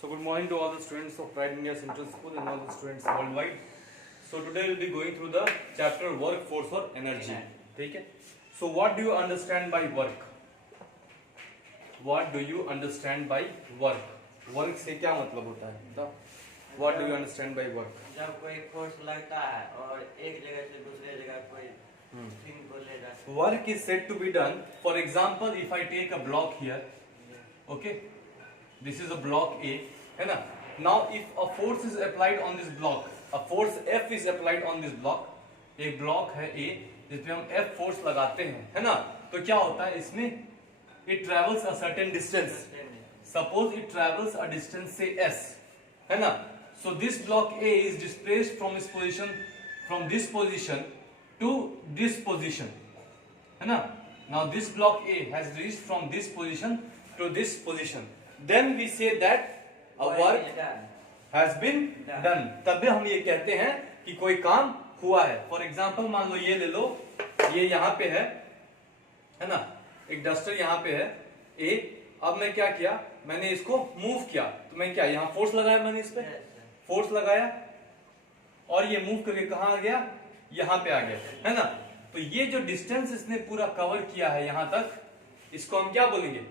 So good morning to all the students of Pride India Central School and all the students worldwide. So today we'll be going through the chapter workforce or energy. ठीक है? So what do you understand by work? What do you understand by work? Work से क्या मतलब होता है? बताओ. What do you understand by work? जब कोई फोर्स लगता है और एक जगह से दूसरे जगह कोई थिंग को ले जाता है. Work is said to be done. For example, if I take a block here, okay, this is a block A, है ना? Now, if a force is applied on this block, a force F is applied on this block, एक block है A, जिसपे हम F force लगाते हैं, है ना? तो क्या होता है इसमें? It travels a certain distance. Suppose it travels a distance say S, है ना? So this block A is displaced from its position, from this position to this position, है ना? Now this block A has reached from this position to this position. Then we say that a work has been done. तब हम ये कहते हैं कि कोई काम हुआ है. For example, मान लो ये ले लो, ये यहाँ पे है ना? एक डस्टर यहाँ पे है A. अब मैं क्या किया? मैंने इसको मूव किया. तो मैं क्या यहाँ फोर्स लगाया, मैंने इस पे फोर्स लगाया और ये मूव करके कहाँ आ गया? यहाँ पे आ गया, है ना? तो ये जो डिस्टेंस इसने पूरा कवर किया है यहाँ तक, इसको हम क्या बोलेंगे?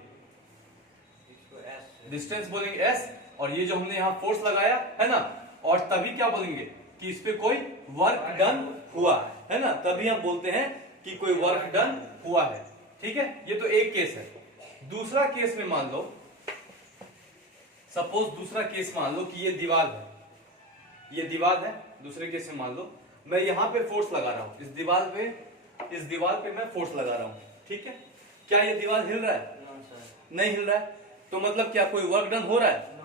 डिस्टेंस बोलेंगे S. और ये जो हमने यहाँ फोर्स लगाया है ना, और तभी क्या बोलेंगे कि इस पे कोई वर्क डन हुआ है ना, तभी हम बोलते हैं कि कोई वर्क डन हुआ है. ठीक है? ये तो एक केस है. दूसरा केस में मान लो, सपोज दूसरा केस मान लो कि ये दीवार है, ये दीवार है. दूसरे केस में मान लो मैं यहाँ पे फोर्स लगा रहा हूँ, इस दीवार पे मैं फोर्स लगा रहा हूँ. ठीक है? क्या ये दीवार हिल रहा है? नहीं हिल रहा है. तो मतलब क्या कोई वर्क डन हो रहा है?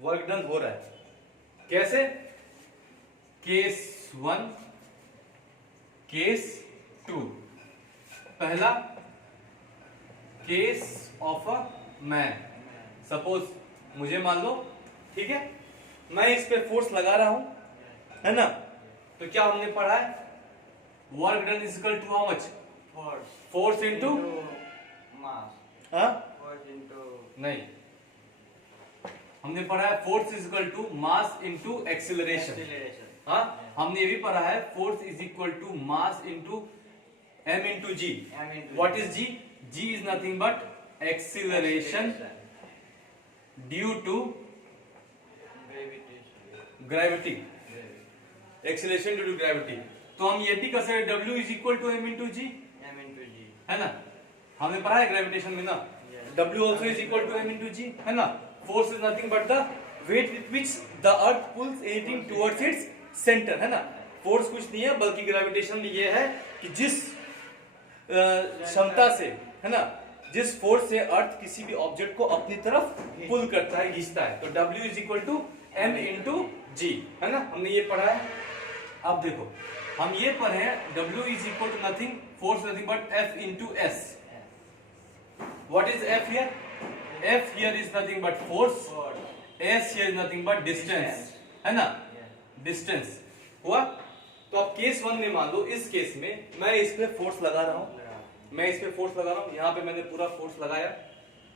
वर्क डन हो रहा है. कैसे? Case 1, case 2. पहला case of a man. Suppose मुझे मान लो, ठीक है, मैं इस पे फोर्स लगा रहा हूं, है ना? तो क्या हमने पढ़ा है? Work done is equal to how much? Force into mass. हाँ? फोर्स इनटू नहीं, हमने पढ़ा है force is equal to mass into acceleration. हाँ, हमने ये भी पढ़ा है force is equal to mass into m into g. What is g? g is nothing but acceleration due to gravity. Acceleration due to gravity. तो हम ये भी कर सकते हैं w is equal to m into g, है ना? हमने पढ़ा है ग्रेविटेशन में ना, w also is equal to m into g, है ना? Force is nothing but the weight with which the earth pulls anything towards its center, है ना? फोर्स कुछ नहीं है बल्कि ग्रेविटेशन में ये है कि जिस क्षमता से, है ना, जिस फोर्स से अर्थ किसी भी ऑब्जेक्ट को अपनी तरफ पुल करता है, खींचता है. तो W is equal to m into g, है ना? हमने ये पढ़ा है. अब देखो हम ये पढ़े हैं W is equal to nothing, force nothing but F into S. What is F here? F here is nothing but force, S here is nothing but distance, है ना? डिस्टेंस हुआ. तो अब केस 1 में मान लो, इस केस में मैं इस पे फोर्स लगा रहा हूं, मैं इस पे फोर्स लगा रहा हूं, यहाँ पे मैंने पूरा फोर्स लगाया,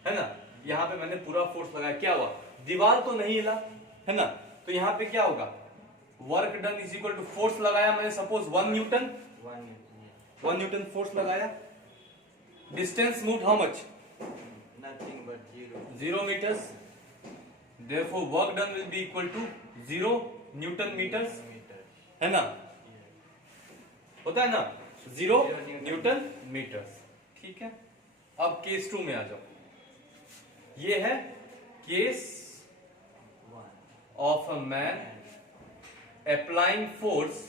है ना? यहाँ पे मैंने पूरा फोर्स लगाया. क्या हुआ? दीवार तो नहीं हिला, है ना? तो यहाँ पे क्या होगा? Work done is equal to force लगाया मैंने, सपोज 1 न्यूटन फोर्स लगाया. Distance moved how much? Nothing but 0 meters. Therefore work done will be equal to 0 Newton meters, है ना? होता है ना? 0 न्यूटन मीटर्स. ठीक है? अब केस 2 में आ जाओ. ये है case of a man applying force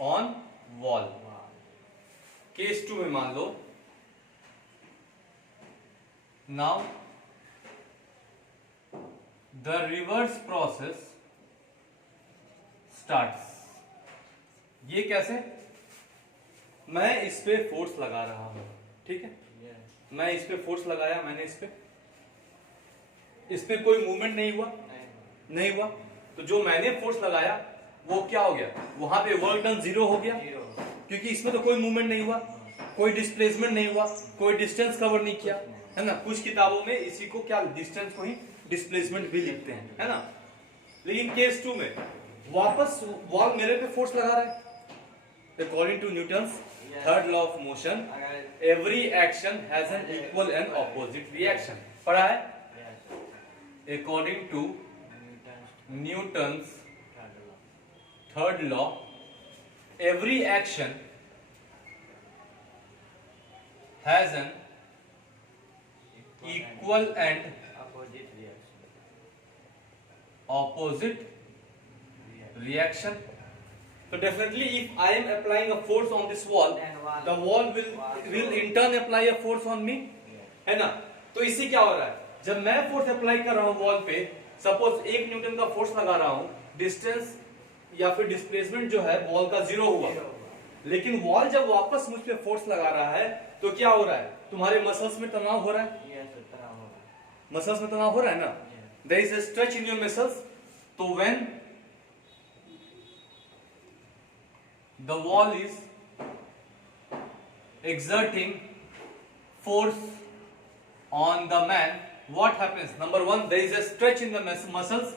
on wall. Case 2 में मान लो, now the reverse process starts. ये कैसे? मैं इस पे फोर्स लगा रहा हूं, ठीक है? मैं इस पे फोर्स लगाया, मैंने इस पे कोई मूवमेंट नहीं हुआ. तो जो मैंने फोर्स लगाया वो क्या हो गया? वहां पे वर्क डन 0 हो गया, क्योंकि इसमें तो कोई मूवमेंट नहीं हुआ, कोई डिस्प्लेसमेंट नहीं हुआ, कोई डिस्टेंस कवर नहीं किया, है ना। कुछ किताबों में इसी को क्या डिस्टेंस को ही डिस्प्लेसमेंट भी लिखते हैं, है ना। लेकिन केस 2 में वापस वॉल मेरे पे फोर्स लगा रहा है। According to Newton's third law of motion अगर every action has an equal and opposite reaction. पढ़ा है? According to Newton's third law every action has an equal and opposite reaction. So definitely if I am applying a force on this wall, the wall will in turn apply a force on me, है ना। तो इससे क्या हो रहा है, जब मैं फोर्स अप्लाई कर रहा हूं वॉल पे, सपोज 1 न्यूटन का फोर्स लगा रहा हूं, डिस्टेंस या फिर डिस्प्लेसमेंट जो है वॉल का 0 हुआ, लेकिन वॉल जब वापस मुझ पे फोर्स लगा रहा है तो क्या हो रहा है, तुम्हारे मसल्स में तनाव हो रहा है, मसल्स में तनाव हो रहा है ना, there is a stretch in your muscles. तो when the wall is exerting force on the man, what happens? Number one, there is a stretch in the muscles,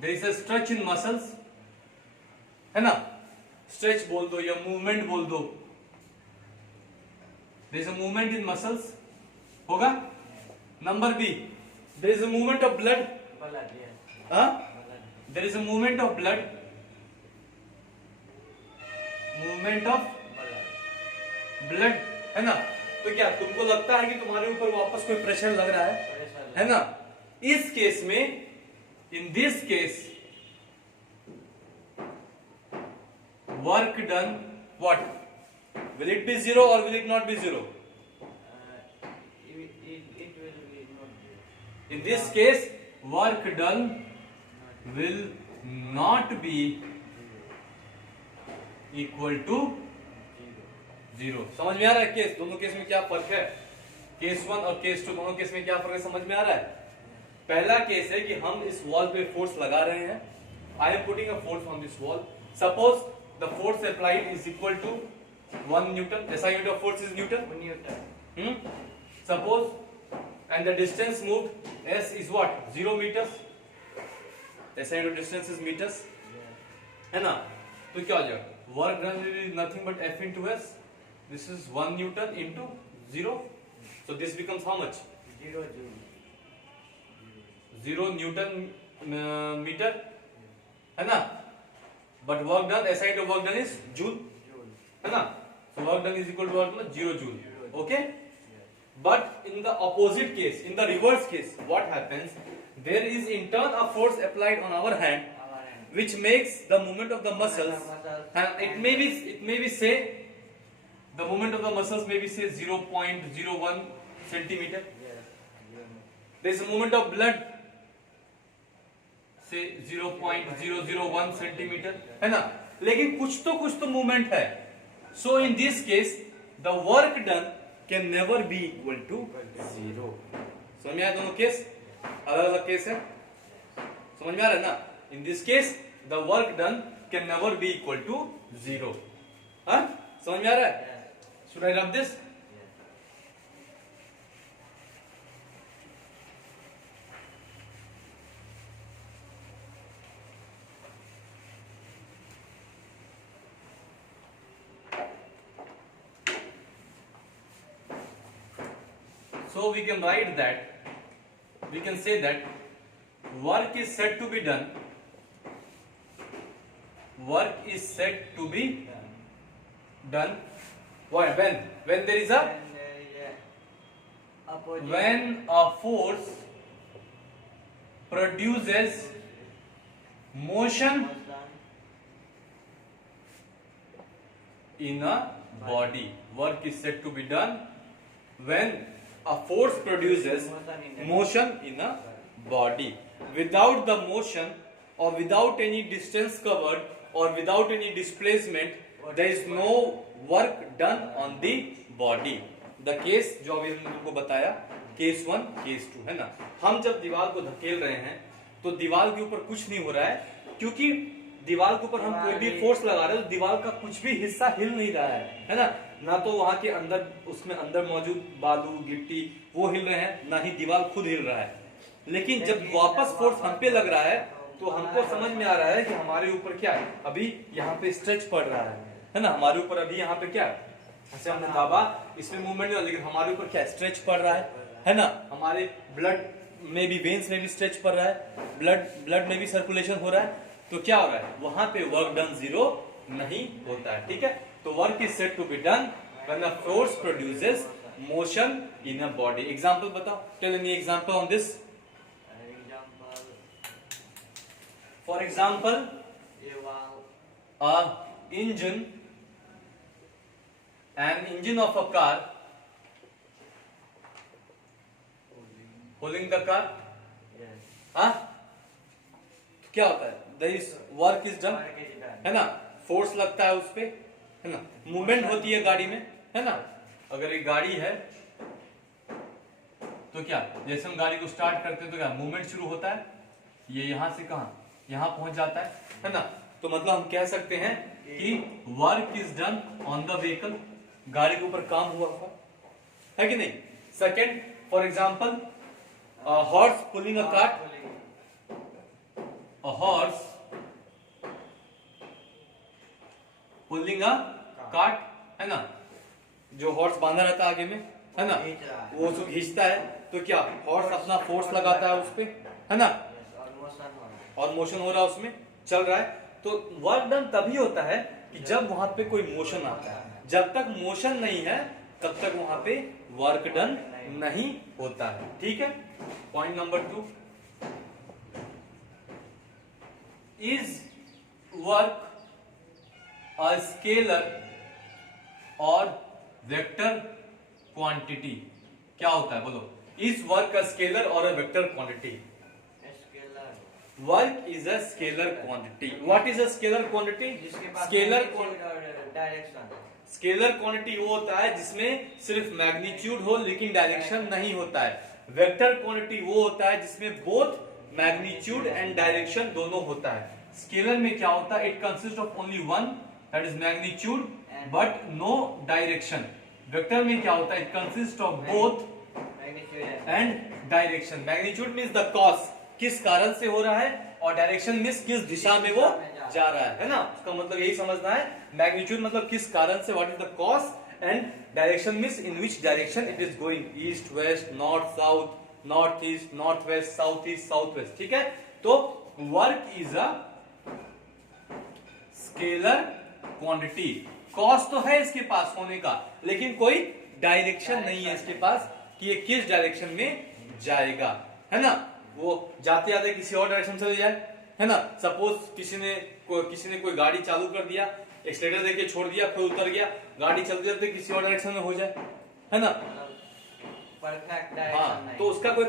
there is a stretch in muscles, है ना, stretch बोल दो या movement बोल दो, there is a movement in muscles होगा। Number B, there is a movement of blood, हाँ, there is a movement of blood, movement of blood, है ना। तो क्या तुमको लगता है कि तुम्हारे ऊपर वापस कोई प्रेशर लग रहा है ना। इस केस में, in this case, work done what, will it be 0 और will it not be 0? In this case, work done will not be equal to 0। समझ में आ रहा है केस, दोनों केस में क्या फर्क है, केस 1 और केस 2 दोनों केस में क्या फर्क है, समझ में आ रहा है। पहला केस है कि हम इस वॉल पे फोर्स लगा रहे हैं, I am putting a force on this wall, suppose the force applied is equal to 1 newton, ऐसा unit of force is newton, suppose, and the distance moved s is what, 0 meters, ऐसा unit distance is meters, है ना। तो क्या हो जाएगा, work done is nothing but f into s, this is 1 newton into 0, so this becomes how much, 0 newton meter, है ना। but work done, SI into work done is joule, है ना। so work done is equal to what, 0 joule, okay। but in the opposite case, in the reverse case, what happens, there is in turn a force applied on our hand which makes the movement of the muscles, and it may be say the movement of the muscles may be say 0.01 centimeter, there is a movement of blood say 0.001 centimeter, है ना। लेकिन कुछ तो movement है, so in this case the work done can never be equal to 0। समझ में आया, दोनों केस अलग अलग केस है, समझ में आ रहा है ना। in this case the work done can never be equal to 0, हाँ, समझ में आ रहा है। should I rub this? So we can write that, we can say that work is said to be done, work is said to be done when there is a, when a force produces motion in a body, work is said to be done when a force produces motion in a body, without the motion or without any distance covered or without any displacement, there is no work done on the body। the case जो अभी हमने तुमको बताया, case 1 case 2, है ना। हम जब दीवार को धकेल रहे हैं तो दीवार के ऊपर कुछ नहीं हो रहा है, क्योंकि दीवार के ऊपर हम कोई भी फोर्स लगा रहे हैं तो दीवार का कुछ भी हिस्सा हिल नहीं रहा है ना। ना तो वहां के अंदर उसमें अंदर मौजूद बालू गिट्टी वो हिल रहे हैं, ना ही दीवार खुद हिल रहा है। लेकिन जब वापस फोर्स हम पे लग रहा है तो हमको समझ में आ रहा है कि हमारे ऊपर क्या है, अभी यहाँ पे स्ट्रेच पड़ रहा है ना, हमारे ऊपर अभी यहाँ पे क्या है, जैसे हमने दाबा इसमें मूवमेंट है, लेकिन हमारे ऊपर क्या स्ट्रेच पड़ रहा है ना। हमारे ब्लड में भी, वेन्स में भी स्ट्रेच पड़ रहा है, ब्लड में भी सर्कुलेशन हो रहा है, तो क्या हो रहा है, वहां पे वर्क डन जीरो नहीं होता है। ठीक है, तो work is said to be done when a force produces motion in a body. Example बताओ, tell any example on this. For example an engine of a car pulling the car, हाँ, तो क्या होता है, this work is done, है ना, force लगता है उस पे, है ना, मूवमेंट होती है गाड़ी में, है ना। अगर एक गाड़ी है तो क्या, जैसे हम गाड़ी को स्टार्ट करते हैं तो क्या मूवमेंट शुरू होता है, ये यहां से कहां, यहां पहुंच जाता है ना। तो मतलब हम कह सकते हैं कि work is done on the vehicle, गाड़ी के ऊपर काम हुआ है कि नहीं। Second, for example horse pulling a cart, a horse pulling a cart, है ना, जो हॉर्स बांधा रहता है आगे में, है ना, वो उसको खींचता है, तो क्या हॉर्स अपना फोर्स लगाता है उस पे, है ना, और मोशन हो रहा है, उसमें चल रहा है। तो वर्क डन तभी होता है कि जब वहां पे कोई मोशन आता है, जब तक मोशन नहीं है तब तक वहां पे वर्क डन नहीं होता है। ठीक है, point number 2, is work a scalar और वेक्टर क्वांटिटी। क्या होता है बोलो, इज वर्क अ स्केलर और a vector quantity. Work is a scalar quantity. What is a scalar quantity? Scalar direction, scalar quantity वो होता है जिसमें सिर्फ मैग्नीट्यूड हो लेकिन डायरेक्शन नहीं होता है। वेक्टर क्वांटिटी वो होता है जिसमें बोथ मैग्नीट्यूड एंड डायरेक्शन दोनों होता है। स्केलर में क्या होता है, it consist of only one, that is magnitude but no direction. Vector में क्या होता है, it consist of both and direction. Magnitude means the cause, किस कारण से हो रहा है, और डायरेक्शन मींस किस दिशा में वो जा रहा है ना। उसका मतलब यही समझना है, मैग्नीट्यूड मतलब किस कारण से, what is the cause, and direction means in which direction it is going, east west north south, north east north west, south east south west. ठीक है, तो work is a scalar quantity. Cause तो है इसके पास होने का, लेकिन कोई डायरेक्शन नहीं है इसके पास कि ये किस डायरेक्शन में जाएगा, है ना। वो जाते जाते किसी और डायरेक्शन चले जाए, है ना। सपोज किसी ने कोई गाड़ी चालू कर दिया, एक्सीलरेटर देके छोड़ दिया, खुद उतर गया, गाड़ी चलते चलते किसी और डायरेक्शन में हो जाए, है ना। परफेक्ट हाँ, डायरेक्शन तो उसका कोई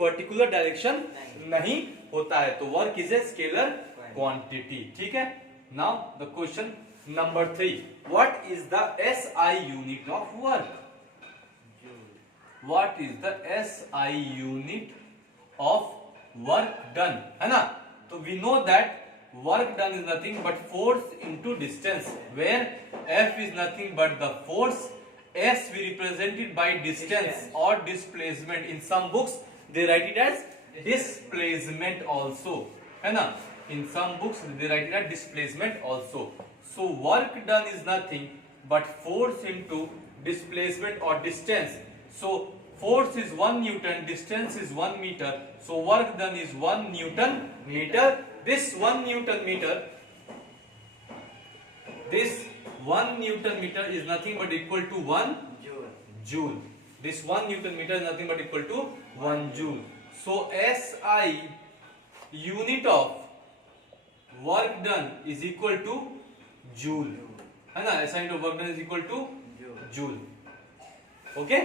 पर्टिकुलर डायरेक्शन नहीं होता है। तो work is a scalar quantity. ठीक है, now the question number 3, what is the SI unit of work? What is the SI unit of work done, है ना। तो we know that work done is nothing but force into distance, where F is nothing but the force, S we represented by distance or displacement. In some books they write it as displacement also, है ना। In some books they write it as displacement also. So work done is nothing but force into displacement or distance. So force is 1 Newton, distance is 1 meter. So work done is 1 Newton meter. This 1 Newton meter, this 1 Newton meter is nothing but equal to 1 joule. This 1 Newton meter is nothing but equal to 1 joule. So SI unit of work done is equal to joule, है ना। SI unit of work done is equal to joule. Okay?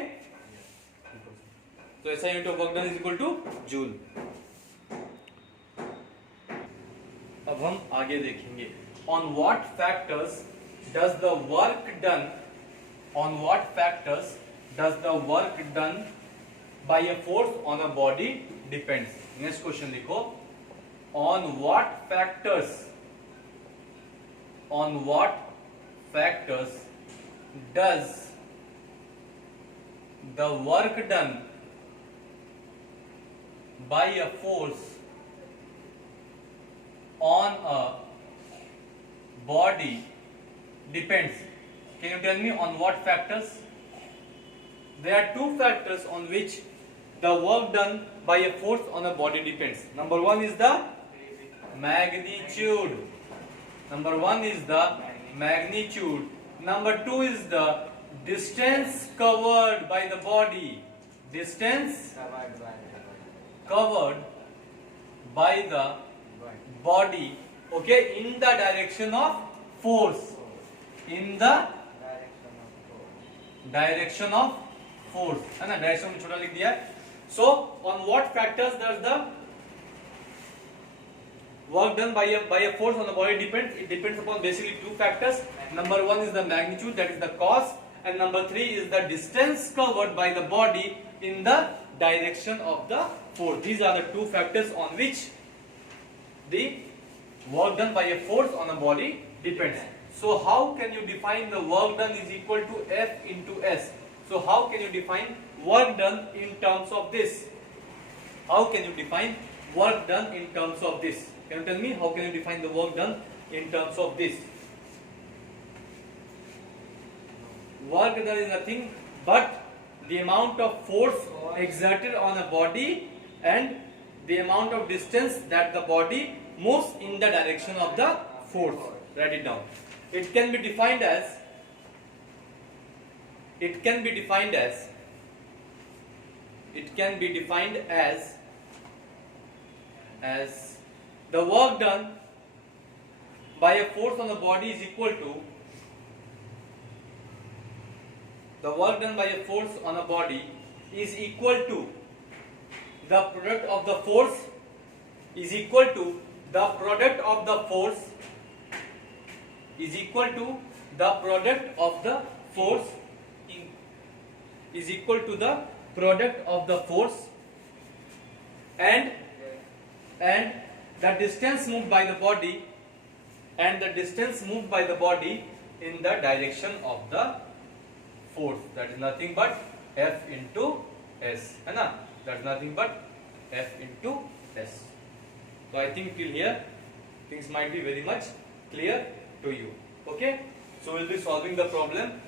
तो SI unit of work done is equal to joule. अब हम आगे देखेंगे, on what factors does the work done, on what factors does the work done by a force on a body depends. Next question लिखो, on what factors does the work done by a force on a body depends. Can you tell me on what factors? There are two factors on which the work done by a force on a body depends. Number one is the magnitude. Number one is the magnitude. Number two is the distance covered by the body. Distance covered by the body, okay, in the direction of force. In the direction of force, है ना, direction में छोटा लिख दिया है. So on what factors does the work done by a force on the body depends? It depends upon basically two factors. Number one is the magnitude, that is the cos, and number three is the distance covered by the body in the direction of the force. These are the two factors on which the work done by a force on a body depends. So how can you define the work done is equal to F into S? So how can you define work done in terms of this? How can you define work done in terms of this? Can you tell me how can you define the work done in terms of this? Work done is nothing but the amount of force exerted on a body and the amount of distance that the body moves in the direction of the force. Write it down. It can be defined as the work done by a force on the body is equal to the product of the force is equal to the product of the force and the distance moved by the body in the direction of the force. That is nothing but F into S, है ना? That is nothing but F into S. So I think till here things might be very much clear to you. Okay? So we'll be solving the problem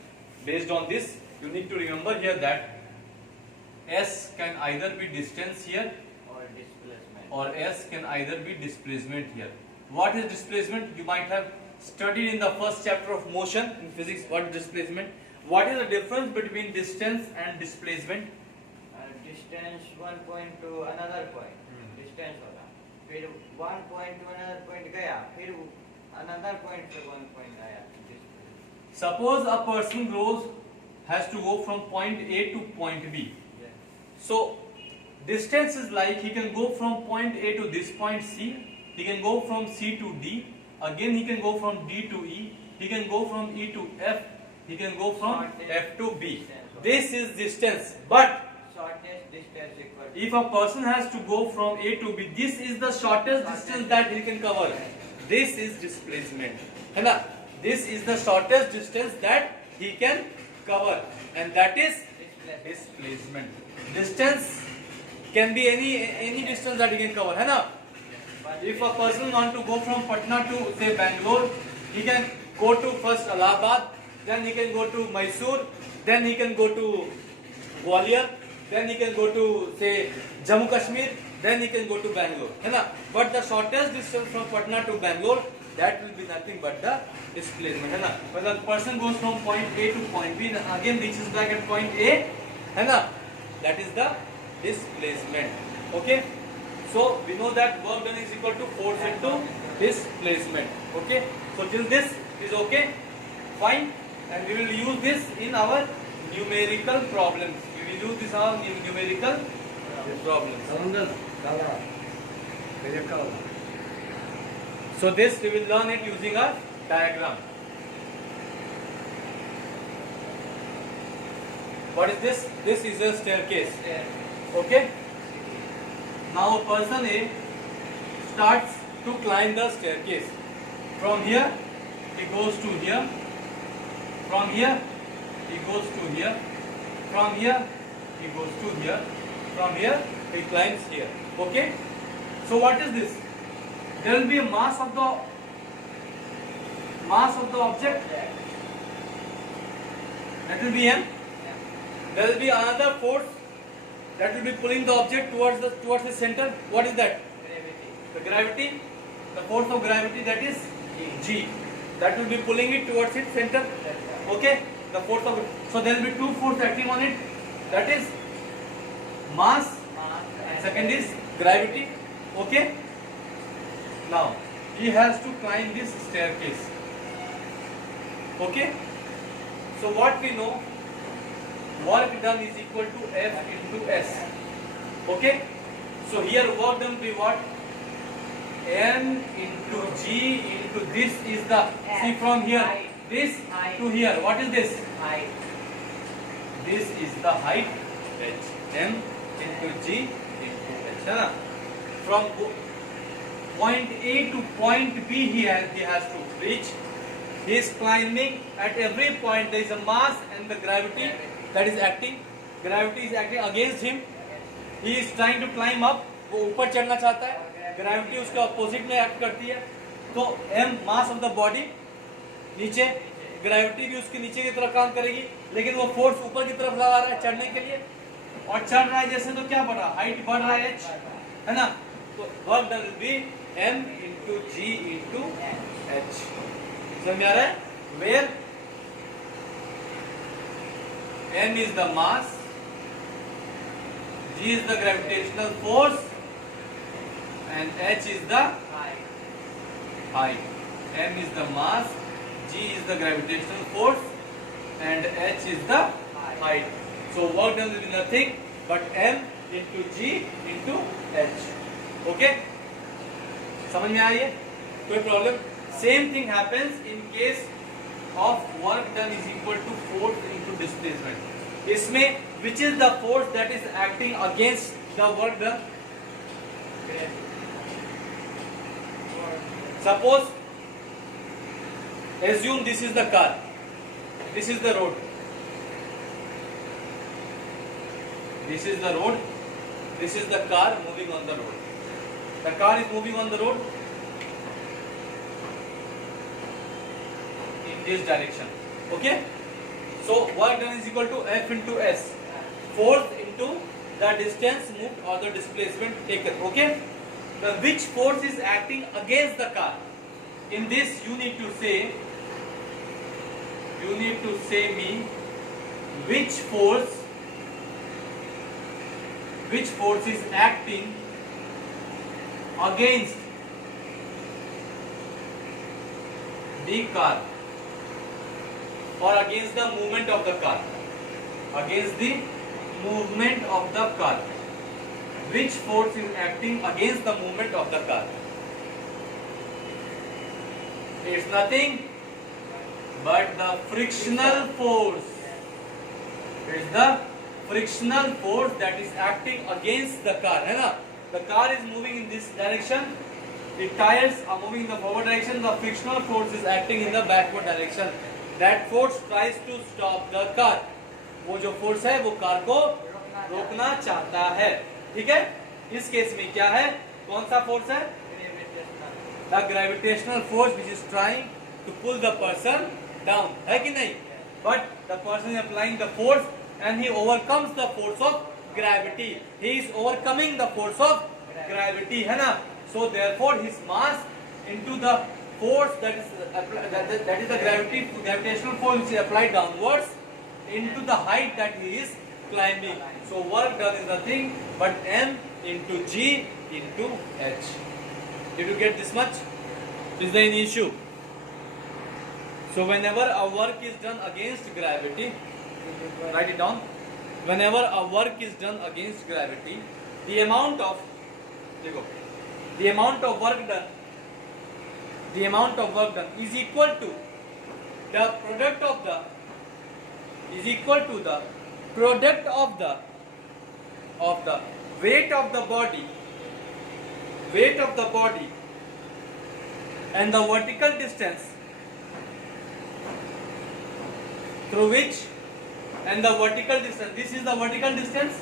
based on this. You need to remember here that S can either be distance here or S can either be displacement here. What is displacement? You might have studied in the first chapter of motion in physics. What is displacement? What is the difference between distance and displacement? Distance one point to another point. Distance होगा. फिर one point to another point गया. फिर another point से one point आया. Suppose a person has to go from point A to point B. Yeah. So distance is like he can go from point A to this point C. He can go from C to D. Again he can go from D to E. He can go from E to F. He can go from F to B. This is distance. But shortest distance equal. If a person has to go from A to B, this is the shortest distance that he can cover. This is displacement. है ना? This is the shortest distance that he can cover, and that is displacement. Distance can be any distance that he can cover, है ना? If a person want to go from Patna to say Bangalore, he can go to first Allahabad, then he can go to Mysore, then he can go to Gwalior, then he can go to say Jammu Kashmir, then he can go to Bangalore, है ना? But the shortest distance from Patna to Bangalore, that will be nothing but the displacement, है ना? When the person goes from point A to point B and again reaches back at point A, है ना? That is the displacement. Okay? So we know that work done is equal to force into displacement. Okay? So till this is okay, fine, and we will use this in our numerical problems. We will use this in our numerical problems. So this we will learn it using a diagram. What is this? This is a staircase. Okay? Now person A starts to climb the staircase. From here he goes to here. From here he goes to here. From here, he goes to here. From here, he climbs here. Okay? So what is this? There will be a mass of the object. That will be m. There will be another force that will be pulling the object towards the center. What is that? Gravity. The gravity. The force of gravity, that is G. That will be pulling it towards its center. Okay? The force of, so there will be two forces acting on it. That is mass and second is gravity. Okay? Now he has to climb this staircase. Okay? So what we know, work done is equal to F into S. Okay? So here work done will be what? M into G into this is the, see from here, this to here, what is this? Height. This is the height, H. M into G into H. है ना? From point A to point B he has to reach. He is climbing. At every point there is a mass and the gravity that is acting. Gravity is acting against him. He is trying to climb up. वो ऊपर चढ़ना चाहता है. Gravity उसके opposite में act करती है. तो m mass of the body नीचे, ग्रेविटी भी उसके नीचे की तरफ काम करेगी, लेकिन वो फोर्स ऊपर की तरफ लगा रहा है चढ़ने के लिए, और चढ़ रहा है जैसे, तो क्या बढ़ रहा है? हाइट बढ़ रहा है, h, है ना? तो work done will be m into g into h. समझ में आ रहा है? Where m is the mass, g is the gravitational force, and h is the height. M is the mass, g is the gravitational force, and h is the height. So work done will be nothing but m into g into h. Okay? समझ में आ रही है? कोई problem? Same thing happens in case of work done is equal to force into displacement. इसमें which is the force that is acting against the work done? Suppose, assume this is the car, this is the road, this is the road, this is the car moving on the road. The car is moving on the road in this direction. Okay? So work done is equal to F into S, force into the distance moved or the displacement taken. Okay? The which force is acting against the car? In this you need to say me which force is acting against the car or against the movement of the car. Against the movement of the car. Which force is acting against the movement of the car? It's nothing but the frictional force. It's the frictional force that is acting against the car. है ना? The car is moving in this direction. The tires are moving in the forward direction. The frictional force is acting in the backward direction. That force tries to stop the car. वो जो force है वो car को रोकना चाहता है. ठीक है? इस केस में क्या है? कौन सा फोर्स है? The gravitational force which is trying to pull the person down. है कि नहीं? But the person is applying the force and he overcomes the force of gravity. He is overcoming the force of gravity. है ना? So therefore his mass into the force that is the gravitational force which is applied downwards into the height that he is climbing. So work done is nothing but m into g into h. Did you get this much? Is there any issue? So whenever a work is done against gravity, write it down. Whenever a work is done against gravity, the amount of work done is equal to the product of the weight of the body and the vertical distance through which and the vertical distance. This is the vertical distance.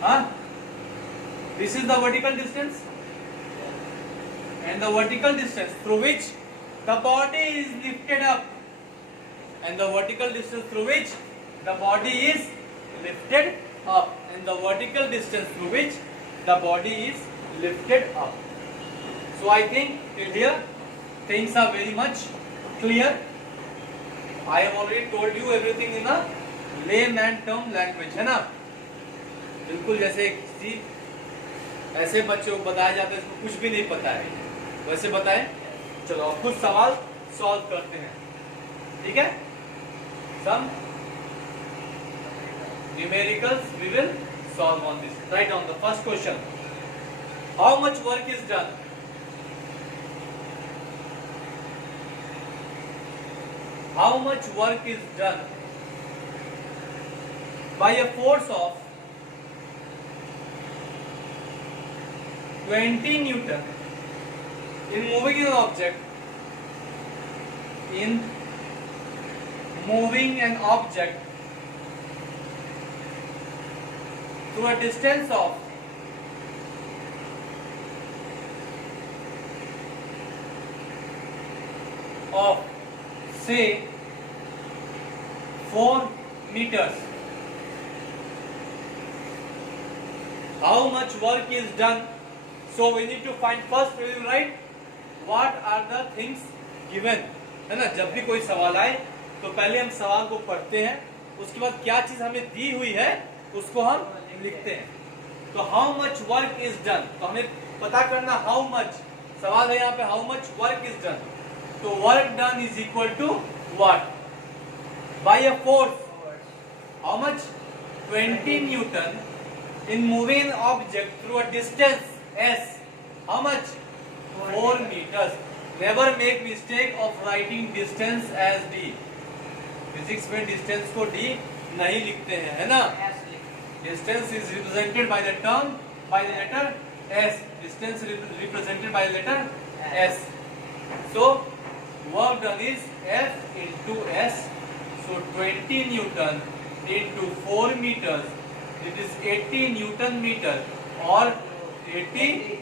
Huh? This is the vertical distance. And the vertical distance through which the body is lifted up. And the vertical distance through which the body is lifted up. And the vertical distance through which the body is lifted up. So I think till here things are very much clear. I have already told you everything in a layman term language, है ना? बिल्कुल जैसे किसी ऐसे बच्चों को बताया जाता है इसको कुछ भी नहीं पता है, वैसे बताएं. चलो अब कुछ सवाल सॉल्व करते हैं, ठीक है? Some numericals we will solve on this. Write down the first question. How much work is done? How much work is done by a force of 20 Newton in moving an object to a distance of say 4 meters. How much work is done? So we need to find, first we will write what are the things given, है ना? जब भी कोई सवाल आए तो पहले हम सवाल को पढ़ते हैं, उसके बाद क्या चीज हमें दी हुई है उसको हम लिखते हैं. तो how much work is done, तो हमें पता करना हाउ मच. सवाल है यहाँ पे how much work is done. तो work done is equal to what? By a force. How much? 20 Newton in moving an object through a distance s. How much? 4 meters. Never make mistake of writing distance as d. Physics में distance को d नहीं लिखते हैं, है ना? Distance is represented by the letter s. Distance represented by the letter s. So work done is F into s. So 20 Newton into 4 meters, it is 80 Newton meter or 80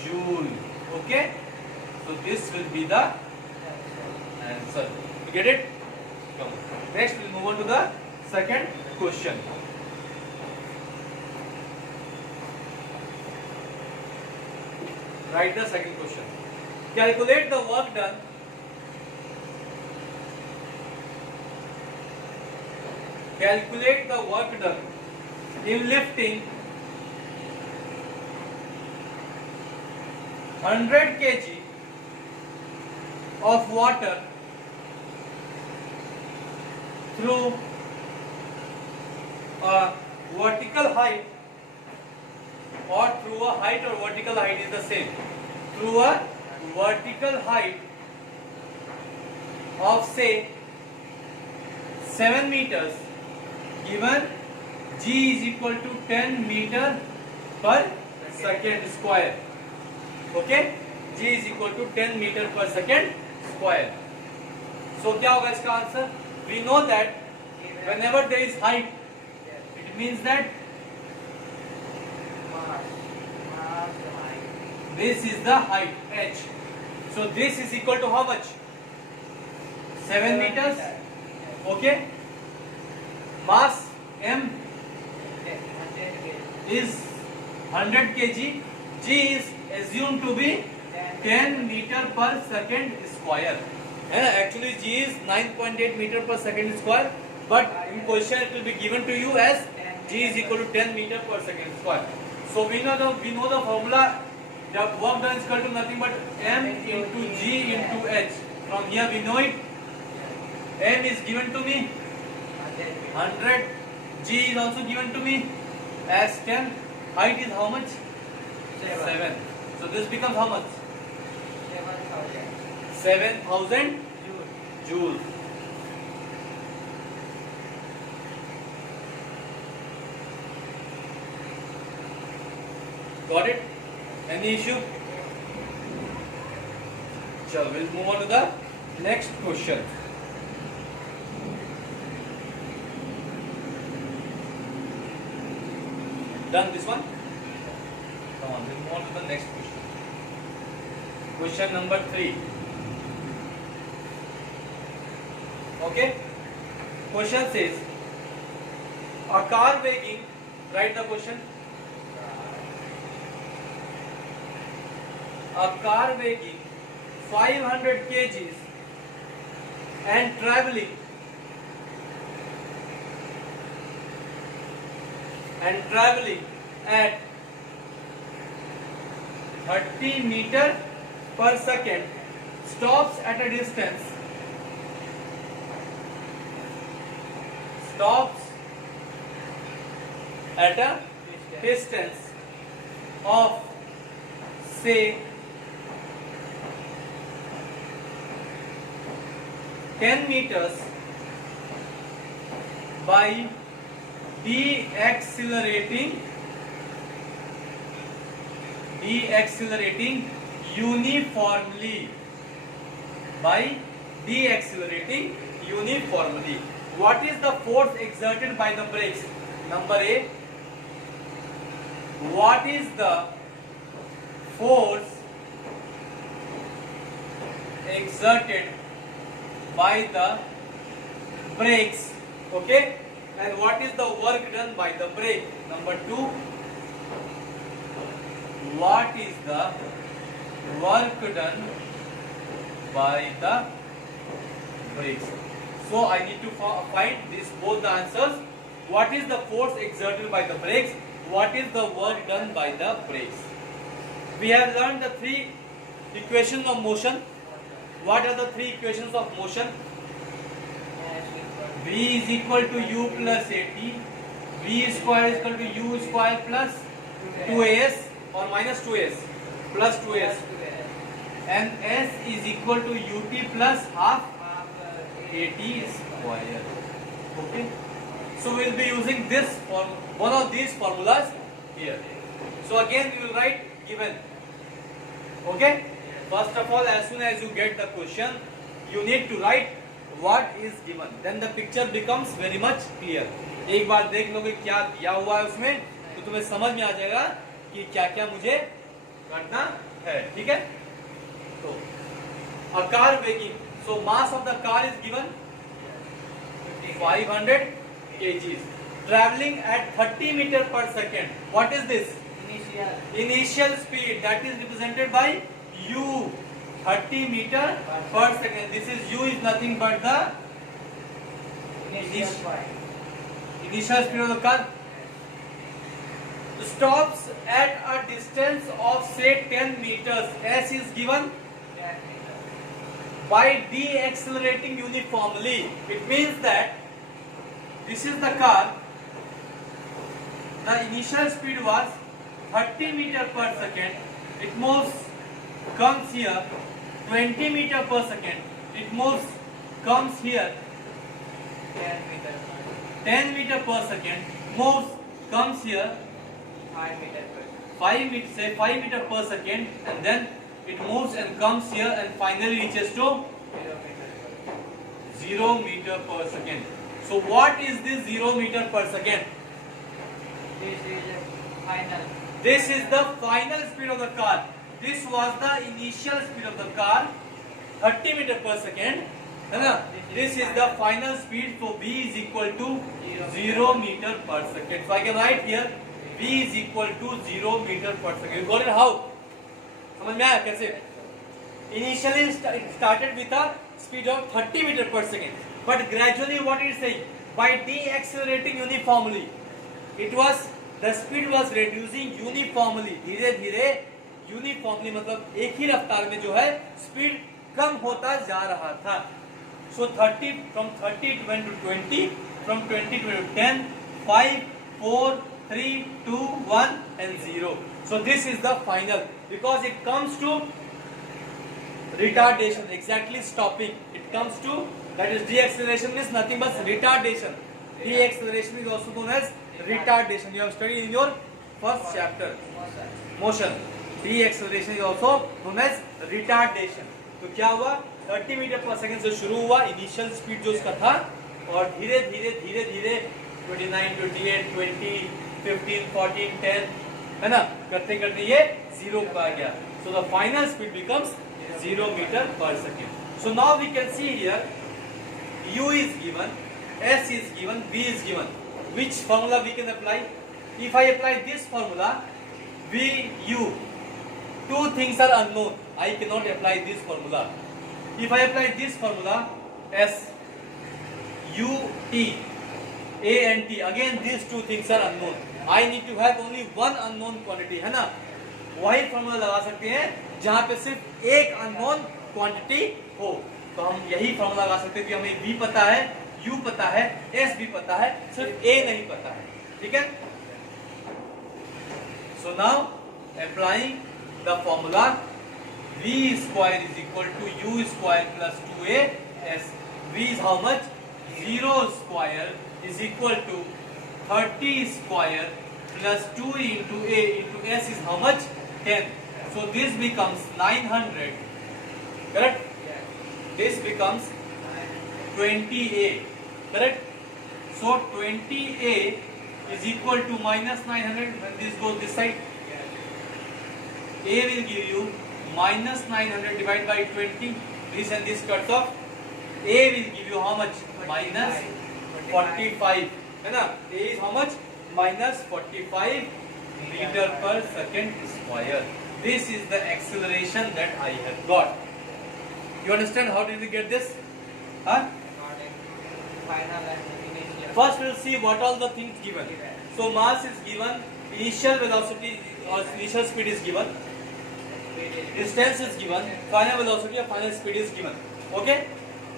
Joule. Okay? So this will be the answer. You get it? Come on. Next we'll move on to the second question. Write the second question. Calculate the work done in lifting 100 kg of water through a vertical height, or through a height or vertical height is the same, through a vertical height of say 7 meters, given g is equal to 10 meter per second square. Okay, g is equal to 10 meter per second square. So क्या होगा इसका answer? We know that whenever there is height, it means that this is the height h. So this is equal to how much? 7 meters. Okay. Mass m is 100 kg. G is assumed to be 10 meter per second square. Actually G is 9.8 meter per second square, but in question it will be given to you as G is equal to 10 meter per second square. So we know the formula. The work done is equal to nothing but m into G into h. From here we know it. M is given to me 100. G is also given to me as 10. Height is how much? 7. So this becomes how much? 7,000 joules. Got it? Any issue? Sure, we'll move on to the next question. Done this one? Come on, we'll move on to the next question. Question number 3. Okay? Question says, a car weighing, write the question. A car weighing 500 kgs and traveling at 30 meter per second stops at a distance of say 10 meters by deaccelerating uniformly. What is the force exerted by the brakes? Number A, what is the force exerted by the brakes? Okay, and what is the work done by the brake? Number 2, what is the work done by the brakes? So I need to find this both the answers. What is the force exerted by the brakes? What is the work done by the brakes? We have learned the 3 equations of motion. What are the 3 equations of motion? V is equal to u plus at, v square is equal to u square plus 2as or minus 2s plus 2s, and s is equal to ut plus half at square. Okay, so we will be using this form, one of these formulas here. So again we will write given. Okay, first of all, as soon as you get the question, you need to write what is given, then the picture becomes very much clear. एक बार देख लोगे क्या दिया हुआ है उसमें, तो तुम्हें समझ में आ जाएगा कि क्या क्या मुझे करना है. ठीक है, तो a car weighing, so mass of the car is given 500 kgs, traveling at 30 meter per second. What is this? Initial speed, that is represented by u, 30 meter per second. This is u is nothing but the initial speed of the car. Stops at a distance of say 10 meters. S is given by deaccelerating uniformly. It means that this is the car. The initial speed was 30 meter per second. It moves, comes here 20 meter per second. It moves, comes here 10 meter per second. Moves, comes here 5 meter per second, and then it moves and comes here and finally reaches to 0 meter per second. So what is this 0 meter per second? This is the final speed of the car. This was the initial speed of the car, 30 meter per second. This is the final speed, so v is equal to 0 meter per second. So I can write here v is equal to 0 meter per second. You got it? How? समझ में आया कैसे? Initially it started with a speed of 30 meter per second, but gradually what it is saying, by deaccelerating uniformly, it was, the speed was reducing uniformly. धीरे धीरे uniformly मतलब एक ही रफ्तार में जो है स्पीड कम होता जा रहा था. So 30, from 30 it went to 20, from 20 to 10, 5, 4, 3, 2, 1 and 0. So this is the final, because it comes to retardation, exactly stopping. It comes to, that is deacceleration means nothing but retardation. Deacceleration is also known as retardation. You have studied in your first chapter, motion. Deacceleration is also known as retardation. तो क्या हुआ, 30 metre पर second से शुरू हुआ initial speed जो उसका था, और धीरे धीरे धीरे धीरे 29, 28, 20, 15, 14, 10, है ना, करते करते ये 0 पे आ गया. So the final speed becomes 0 meter per second. So now we can see here u is given, s is given, v is given. Which formula we can apply? If I apply this formula, v, u, two things are unknown. I cannot apply this formula. If I apply this formula, s, u, t, a and t, again these two things are unknown. I need to have only one unknown quantity, है ना. वही formula लगा सकते हैं जहां पे सिर्फ एक अननोन क्वांटिटी हो. तो हम यही फॉर्मूला लगा सकते हैं कि हमें v पता है, u पता है, s भी पता है, सिर्फ a नहीं पता है. ठीक है. So now applying the formula, v square is equal to u square plus 2as. v is how much? 0 square is equal to 30 square plus 2 into a into s is how much? 10. So this becomes 900. Correct? This becomes 20a. Correct? So 20a is equal to minus 900. When this goes this side, a will give you minus 900 divided by 20. This and this cuts off. A will give you how much? Minus 45. है ना? A is how much? Minus 45 meter per second square. This is the acceleration that I have got. You understand how did we get this? Huh? Final and initial. First we'll see what all the things given. So mass is given, initial velocity or initial speed is given, distance is given, final velocity or final speed is given. Okay?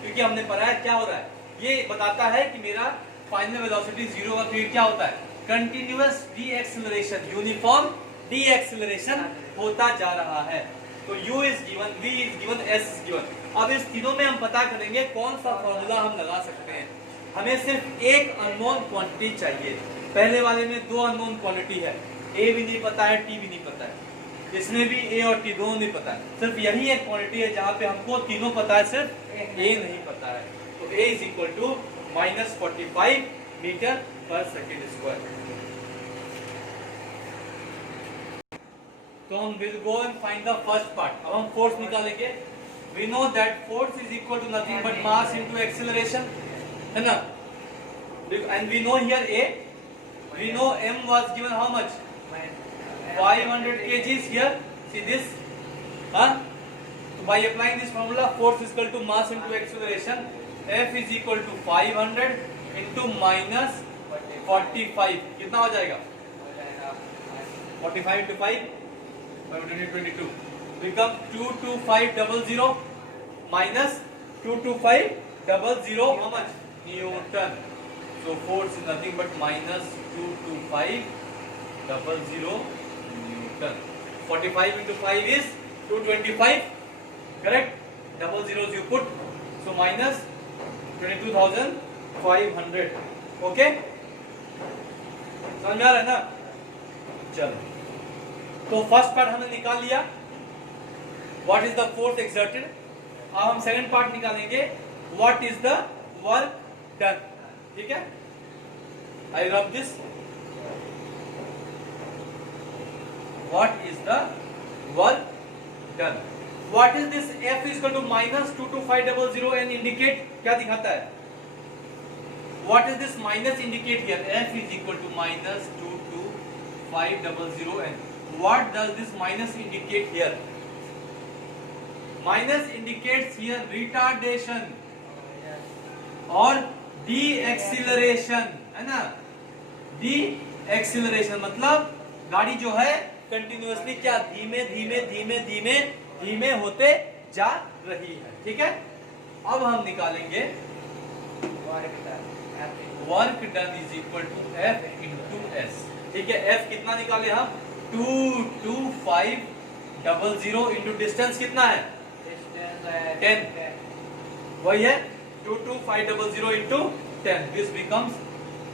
क्योंकि हमने पढ़ा है क्या हो रहा है. ये बताता है कि मेरा फाइनल वेलोसिटी 0 होगा. तो ये क्या होता है? कंटिन्यूअस डीएक्सेलरेशन, यूनिफॉर्म डीएक्सेलरेशन होता जा रहा है. तो u is given, v is given, s is given. अब इस तीनों में हम पता करेंगे कौन सा फॉर्मूला हम लगा सकते हैं. हमें सिर्फ एक अननोन क्वांटिटी चाहिए. पहले वाले में दो अननोन क्वांटिटी है, a भी नहीं पता है, t भी नहीं पता है. इसमें भी a और t दोनों नहीं पता है. सिर्फ यही एक क्वांटिटी है जहाँ पे हमको तीनों पता है, सिर्फ a नहीं पता है. तो a is equal to minus 45 meter per second square. तो हम will go and find the first part. अब हम force निकालेंगे. We know that force is equal to nothing but mass into acceleration, है ना? And we know here a, we know m was given how much? 500 kgs here. See this? Huh? So by applying this formula, force is equal to mass into acceleration. F is equal to 500 into minus 45. कितना हो जाएगा? 45 into 5, 522. Become 22500 minus 22500. How much? Newton. So force is nothing but minus 22500 Newton. 45 into 5 is 225. Correct? Double zeros you put. So minus 22,500. Okay, समझ में आ रहा है ना? चलो, तो फर्स्ट पार्ट हमने निकाल लिया, what is the force exerted. अब हम सेकंड पार्ट निकालेंगे, what is the work done. ठीक है, I rub this. What is the work done. What is this? F is equal to minus 22500 and indicate क्या दिखाता है? What is this minus indicate here? F is equal to minus 22500 and what does this minus indicate here? Minus indicates here retardation और de-acceleration, है ना? De-acceleration मतलब गाड़ी जो है कंटिन्यूअसली क्या धीमे धीमे धीमे धीमे धीमे होते जा रही है. ठीक है, अब हम निकालेंगे work done is equal to F into S. ठीक है, F कितना निकाले हम? 22500 इंटू डिस्टेंस कितना है? 10. वही है 22500 इंटू 10. दिस बिकम्स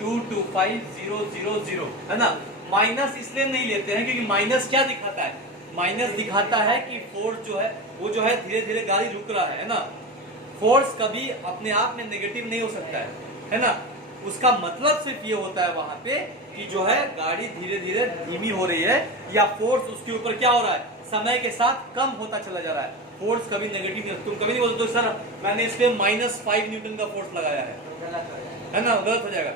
225,000, है ना? माइनस इसलिए नहीं लेते हैं क्योंकि माइनस क्या दिखाता है? माइनस दिखाता है कि फोर्स जो है वो जो है धीरे धीरे गाड़ी रुक रहा है ना? फोर्स कभी अपने आप में नेगेटिव नहीं हो सकता है ना? उसका मतलब सिर्फ ये होता है वहां पे कि जो है गाड़ी धीरे धीरे धीमी हो रही है, या फोर्स उसके ऊपर क्या हो रहा है, समय के साथ कम होता चला जा रहा है। फोर्स कभी नेगेटिव नहीं, तुम कभी नहीं बोलते सर मैंने इस पे -5 न्यूटन का फोर्स लगाया है, गलत हो जाएगा। है ना, गलत हो जाएगा।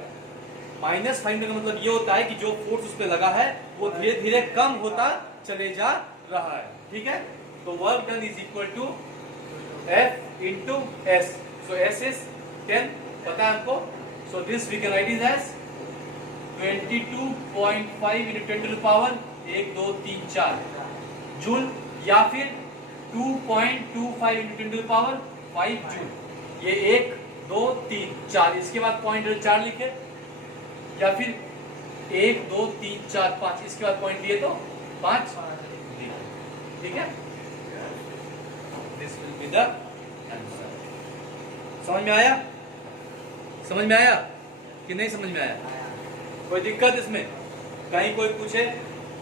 -5 न्यूटन का मतलब ये होता है कि जो फोर्स उस पे लगा है वो धीरे धीरे कम होता चले जा रहा है, ठीक है। तो work done is equal to F into S, so S is 10, पता है हमको, so this we can write it as 22.5 into 10 to the power 1 2 3 4 joule, या फिर 2.25 into 10 to the power 5 joule. ये 1 2 3 4, इसके बाद 0.4 लिखे, या फिर 1 2 3 4 5, इसके बाद पॉइंट दिए तो 5, ठीक है। This will be the answer. समझ में आया? समझ में आया कि नहीं समझ में आया? कोई दिक्कत इसमें? कहीं कोई पूछे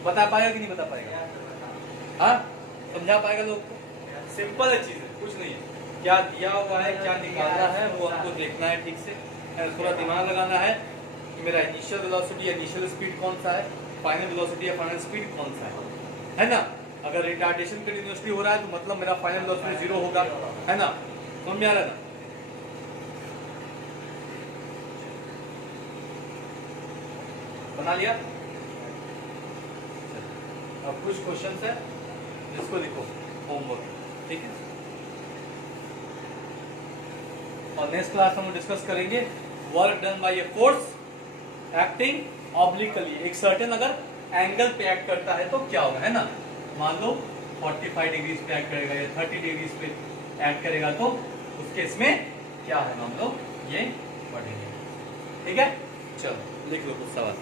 बता पाएगा कि नहीं बता पाएगा? हाँ, समझा पाएगा लोग को? सिंपल है चीज है, कुछ नहीं है। क्या दिया हुआ है, क्या निकालना है, वो हमको देखना है ठीक से, थोड़ा दिमाग लगाना है कि मेरा इनिशियल वेलोसिटी या इनिशियल स्पीड कौन सा है, फाइनल वेलोसिटी या फाइनल स्पीड कौन सा है ना। अगर रिटार्डेशन कंटिन्यूअसली हो रहा है तो मतलब मेरा फाइनल वेलोसिटी 0 होगा, है ना। समझ में आ रहा है ना? बना लिया? अब कुछ क्वेश्चंस है जिसको लिखो होमवर्क, ठीक है। और नेक्स्ट क्लास हम डिस्कस करेंगे work done by a force acting obliquely. एक सर्टेन अगर एंगल पे एक्ट करता है तो क्या होगा, है ना। मान लो 45 डिग्रीज पे एक्ट करेगा या 30 डिग्रीज पे एक्ट करेगा तो उस केस में क्या होगा हम लोग ये पढ़ेंगे, ठीक है। चलो लिख लो कुछ सवाल।